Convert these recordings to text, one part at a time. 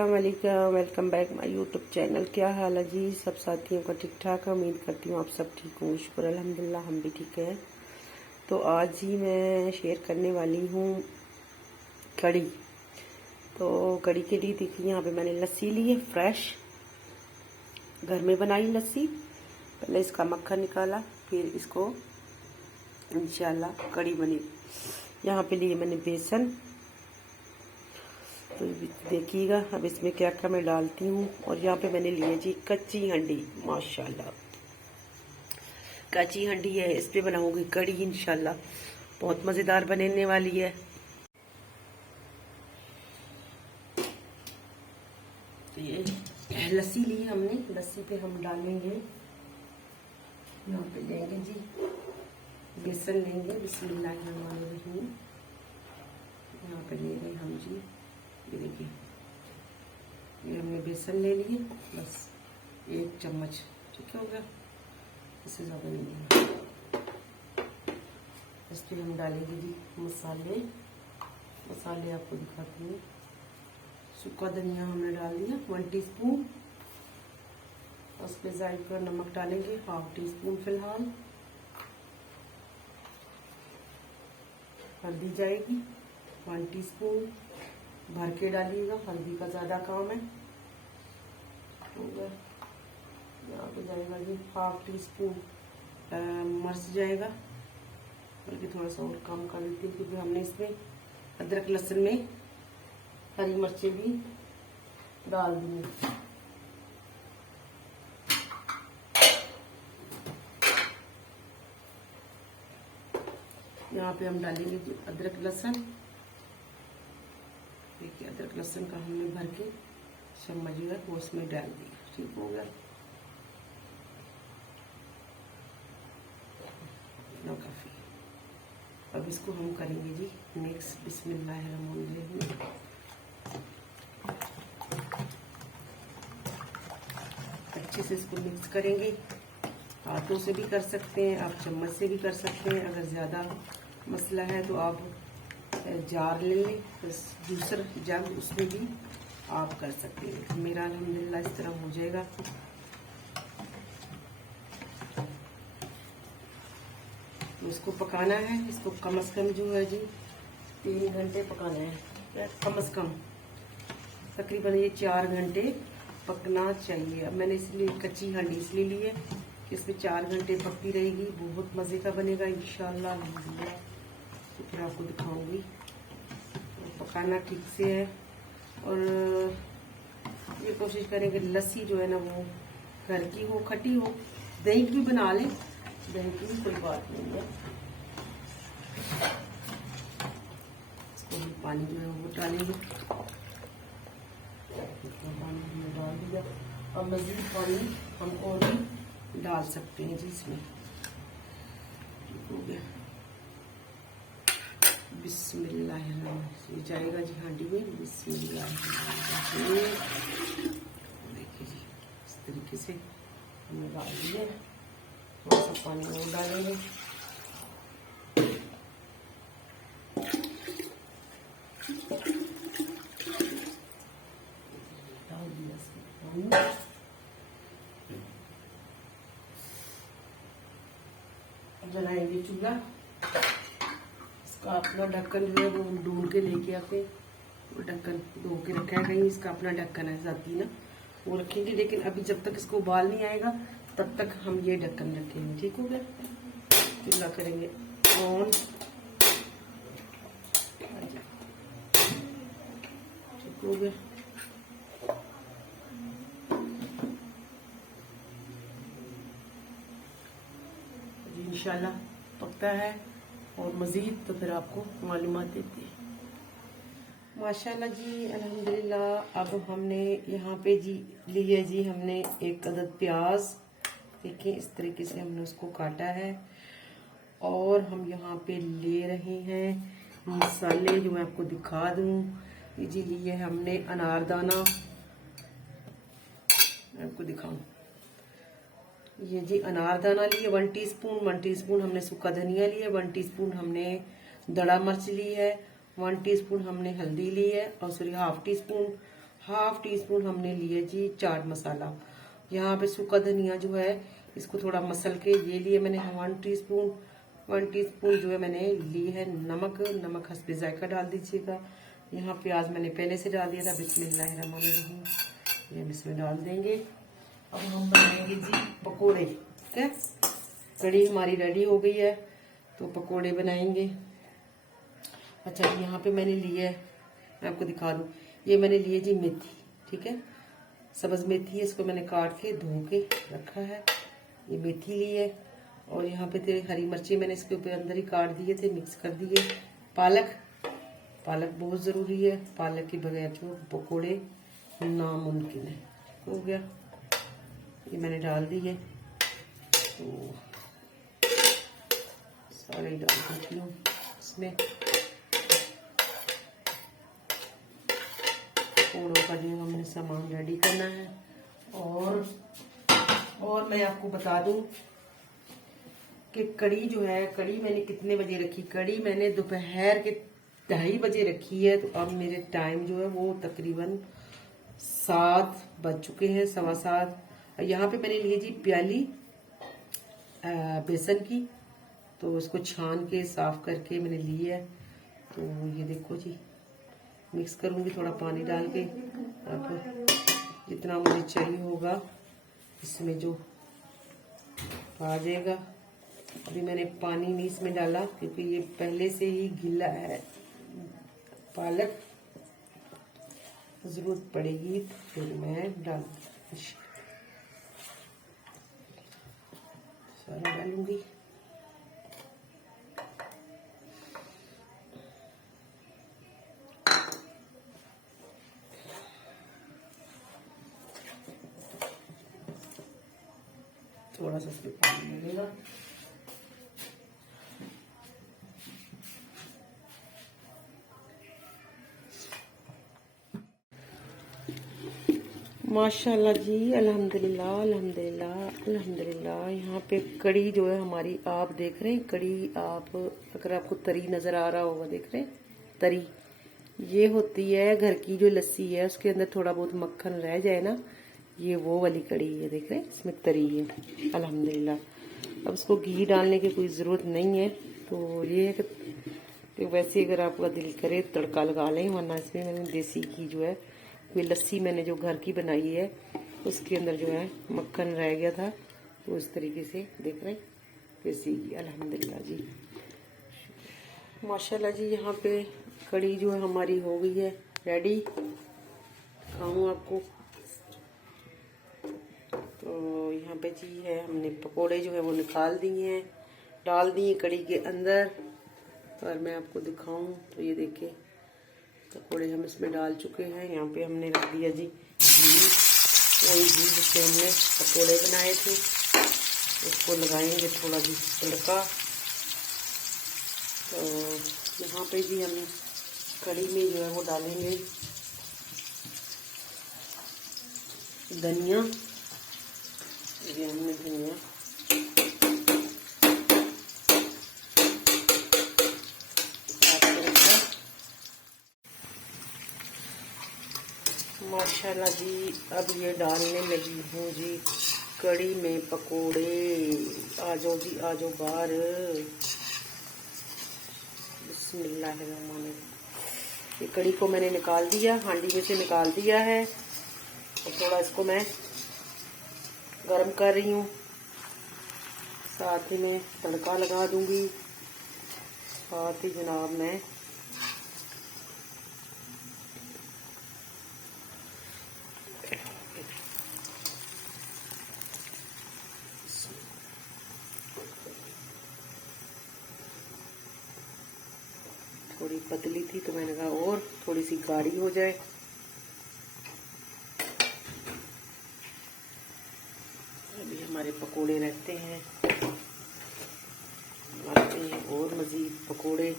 अस्सलाम वालेकुम, welcome back my YouTube channel. क्या हाल है जी सब साथियों का? ठीक ठाक है, उम्मीद करती हूँ आप सब ठीक होंगे। शुक्र अल्हम्दुलिल्लाह हम भी ठीक हैं। तो आज ही मैं शेयर करने वाली हूँ कड़ी। तो कड़ी के लिए देखिए यहाँ पे मैंने लस्सी ली है, फ्रेश घर में बनाई लस्सी। पहले इसका मक्खन निकाला, फिर इसको इंशाल्लाह कड़ी बनी। यहाँ पे लिए मैंने बेसन, तो देखिएगा अब इसमें क्या क्या मैं डालती हूँ। और यहाँ पे मैंने लिए जी कच्ची हंडी, माशाल्लाह कच्ची हंडी है, इस पे बनाऊंगी कड़ी इंशाल्लाह, बहुत मज़ेदार बनने वाली है। तो ये लस्सी ली हमने, लस्सी पे हम डालेंगे, यहाँ पे लेंगे जी बेसन लेंगे, बिस्मिल्लाहिर्रहमानिर्रहीम। यहाँ पे ले रहे हम जी, ये देखिए ये हमने बेसन ले लिए, बस 1 चम्मच, ठीक हो गया, इससे ज़्यादा नहीं है। इस पर हम डालेंगे जी मसाले, मसाले आपको दिखाती हूँ। सूखा धनिया हमने डाल दिया 1 टीस्पून, उस पर जायका नमक डालेंगे 1/2 टीस्पून फिलहाल। हल्दी जाएगी 1 टीस्पून, भर के डालिएगा, हल्दी का ज़्यादा काम है। हो गया, यहाँ पे जाएगा जी 1/2 टीस्पून मिर्च जाएगा, बल्कि थोड़ा सा और कम कर देती हूँ क्योंकि हमने इसमें अदरक लहसुन में हरी मिर्चें भी डाल दी हैं। यहाँ पे हम डालेंगे जी अदरक लहसुन, देखिए अदरक लहसुन का हमने भर के चम्मच जो है वो उसमें डाल दिया, ठीक हो गया ना, काफ़ी। अब इसको हम करेंगे जी मिक्स, बिस्मिल्लाहिर्रहमानिर्रहीम। अच्छे से इसको मिक्स करेंगे, हाथों से भी कर सकते हैं आप, चम्मच से भी कर सकते हैं। अगर ज़्यादा मसला है तो आप जार ले लें, जूसर जग, उसमें भी आप कर सकते हैं। मेरा अल्हम्दुलिल्लाह इस तरह हो जाएगा। तो इसको पकाना है, इसको कम से कम जो है जी 3 घंटे पकाना है, कम से कम तकरीबन ये 4 घंटे पकना चाहिए। अब मैंने इसलिए कच्ची हंडी इसलिए ली है कि इसमें 4 घंटे पकती रहेगी, बहुत मज़े का बनेगा इंशाल्लाह। तो फिर आपको दिखाऊंगी, तो पकाना ठीक से है। और ये कोशिश करें कि लस्सी जो है ना वो घर की हो, खट्टी हो। दही की भी बना लें, दही की भी कोई बात नहीं है। इसको भी पानी जो है वो डालेंगे, पानी हमने डाल दिया। अब मज़ीद पानी हम और भी डाल सकते हैं जी इसमें, हो गया। बिस्मिल्लाहिर्रहमानिर्रहीम जाएगा जी हांडी में, बिस्मिल्लाहिर्रहमानिर्रहीम। देखिए जी इस तरीके से हमने डाल दिया, थोड़ा सा पानी और डालेंगे। डाल दिया इसमें पानी, जलाएंगे चूल्हा। इसका अपना ढक्कन जो है वो ढूंढ के लेके आते, वो ढक्कन धो के रखा है कहीं, इसका अपना ढक्कन है साथी ना, वो रखेंगे। लेकिन अभी जब तक इसको उबाल नहीं आएगा तब तक हम ये ढक्कन रखेंगे, ठीक हो गया। चूल्हा करेंगे ऑन, ठीक हो गया। इंशाल्लाह पकता है और मज़ीद तो फिर आपको मालूमात देते हैं। माशाल्लाह जी अल्हम्दुलिल्लाह। अब हमने यहाँ पे जी लिए जी हमने 1 अदद प्याज, देखिए इस तरीके से हमने उसको काटा है। और हम यहाँ पे ले रहे हैं मसाले, जो मैं आपको दिखा दूँ। ये जी लिए हमने अनारदाना, मैं आपको दिखाऊँ, ये जी अनारदाना लिए 1 टीस्पून, 1 टीस्पून हमने सूखा धनिया लिया, 1 टीस्पून हमने दड़ा मिर्च ली है, 1 टीस्पून हमने हल्दी ली है, और sorry 1/2 teaspoon half tea spoon हमने लिए जी चाट मसाला। यहाँ पे सूखा धनिया जो है इसको थोड़ा मसल के ये लिए मैंने 1 टीस्पून जो है मैंने ली है नमक। नमक हस्बे जायका डाल दीजिएगा। यहाँ प्याज मैंने पहले से डाल दिया था। बिस्मिल्लाहिर्रहमानिर्रहीम, ये हम इसमें डाल देंगे। अब हम बनाएंगे जी पकोड़े। ठीक है, कड़ी हमारी रेडी हो गई है तो पकोड़े बनाएंगे। अच्छा, यहाँ पे मैंने लिए, मैं आपको दिखा दूँ, ये मैंने लिए जी मेथी। ठीक है, सब्ज मेथी है, इसको मैंने काट के धो के रखा है। ये मेथी ली है और यहाँ पे थे हरी मिर्ची, मैंने इसके ऊपर अंदर ही काट दिए थे, मिक्स कर दिए। पालक, पालक बहुत ज़रूरी है, पालक के बगैर जो पकोड़े नामुमकिन है। हो गया, ये मैंने डाल दिए तो सारे डाल देती हूँ इसमें। पकोड़ों का जो हमने सामान रेडी करना है। और मैं आपको बता दूं कि कड़ी जो है, कड़ी मैंने कितने बजे रखी, कड़ी मैंने दोपहर के 2:30 बजे रखी है। तो अब मेरे टाइम जो है वो तकरीबन 7 बज चुके हैं, 7:15। यहाँ पे मैंने लिए जी प्याली बेसन की, तो उसको छान के साफ करके मैंने ली है। तो ये देखो जी, मिक्स करूंगी थोड़ा पानी डाल के, अब जितना मुझे चाहिए होगा इसमें जो आ जाएगा। अभी मैंने पानी नहीं इसमें डाला क्योंकि ये पहले से ही गीला है। पालक जरूरत पड़ेगी तो फिर मैं डालूंगी, सारा डालूंगी। थोड़ा सा इसमें पानी मिलेगा। माशाल्लाह जी, अल्हम्दुलिल्लाह अल्हम्दुलिल्लाह अल्हम्दुलिल्लाह। यहाँ पे कड़ी जो है हमारी, आप देख रहे हैं कड़ी, आप अगर आपको तरी नज़र आ रहा होगा, देख रहे हैं तरी, ये होती है घर की जो लस्सी है, उसके अंदर थोड़ा बहुत मक्खन रह जाए ना, ये वो वाली कड़ी है। देख रहे हैं इसमें तरी है अल्हम्दुलिल्लाह। अब इसको घी डालने की कोई ज़रूरत नहीं है। तो ये है कि वैसे अगर आपका दिल करे तड़का लगा लें, वरना इसमें मैंने देसी घी जो है, कोई लस्सी मैंने जो घर की बनाई है उसके अंदर जो है मक्खन रह गया था, तो इस तरीके से देख रहे हैं देसी घी। अल्हम्दुलिल्लाह जी, माशाल्लाह जी। यहाँ पे कड़ी जो है हमारी हो गई है रेडी, दिखाऊँ आपको। तो यहाँ पे जी है, हमने पकोड़े जो है वो निकाल दिए हैं, डाल दिए कड़ी के अंदर। और मैं आपको दिखाऊं तो ये देखिए पकोड़े हम इसमें डाल चुके हैं। यहाँ पे हमने रख दिया जी घी, वही घी जिससे हमने पकोड़े बनाए थे, उसको लगाएंगे थोड़ा जी तड़का। तो यहाँ पे जी हम कड़ी में जो है वो डालेंगे धनिया। ये हमने धनिया माशाल्लाह जी। अब ये डालने लगी हूँ जी कड़ी में पकोड़े। आ जाओ जी, आ जाओ बाहर। बिस्मिल्लाहिर्रहमानिर्रहीम। ये कड़ी को मैंने निकाल दिया, हांडी में से निकाल दिया है, और थोड़ा इसको मैं गरम कर रही हूँ। साथ ही में तड़का लगा दूंगी, साथ ही जनाब मैं थोड़ी पतली थी तो मैंने कहा और थोड़ी सी गाढ़ी हो जाए। अभी हमारे पकोड़े रहते हैं, बनाते हैं और मज़ीद पकोड़े।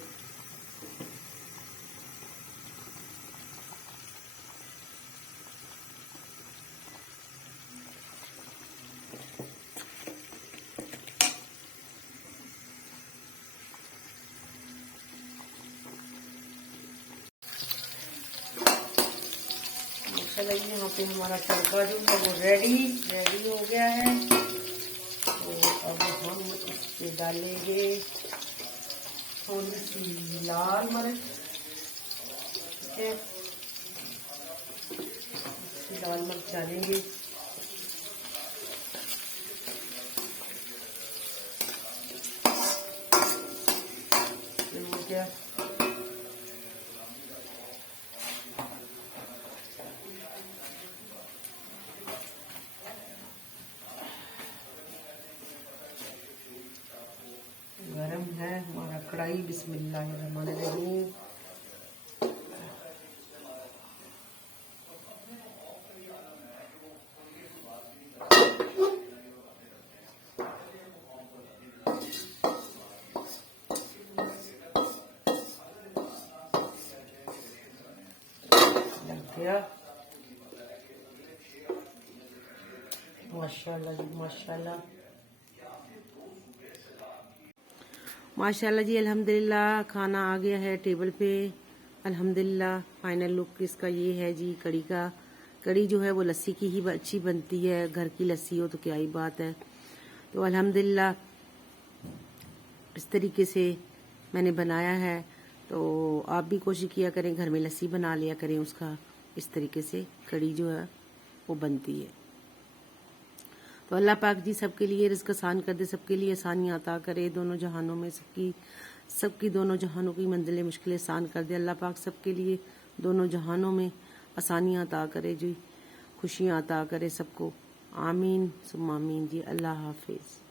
चलो यहाँ पे हमारा तड़का जो है वो रेडी हो गया है। तो अब हम इस पे डालेंगे थोड़ी सी लाल मिर्च, ठीक है, लाल मिर्च डालेंगे। हो गया गरम है हमारा कढ़ाई। बिस्मिल्लाहिर्रहमानिर्रहीम। माशाल्लाह जी माशाल्लाह, माशाल्लाह जी अल्हम्दुलिल्लाह। खाना आ गया है टेबल पे अल्हम्दुलिल्लाह। फाइनल लुक इसका ये है जी कड़ी का। कड़ी जो है वो लस्सी की ही अच्छी बनती है, घर की लस्सी हो तो क्या ही बात है। तो अल्हम्दुलिल्लाह इस तरीके से मैंने बनाया है। तो आप भी कोशिश किया करें, घर में लस्सी बना लिया करें उसका। इस तरीके से कड़ी जो है वो बनती है। तो अल्लाह पाक जी सबके लिए रिज़्क आसान कर दे, सबके लिए आसानियाँ अता करे, दोनों जहानों में सबकी दोनों जहानों की मंजिलें मुश्किलें आसान कर दे। अल्लाह पाक सबके लिए दोनों जहानों में आसानियाँ अता करे जी, खुशियाँ अता करे सबको। आमीन सुम्मा आमीन जी। अल्लाह हाफिज़।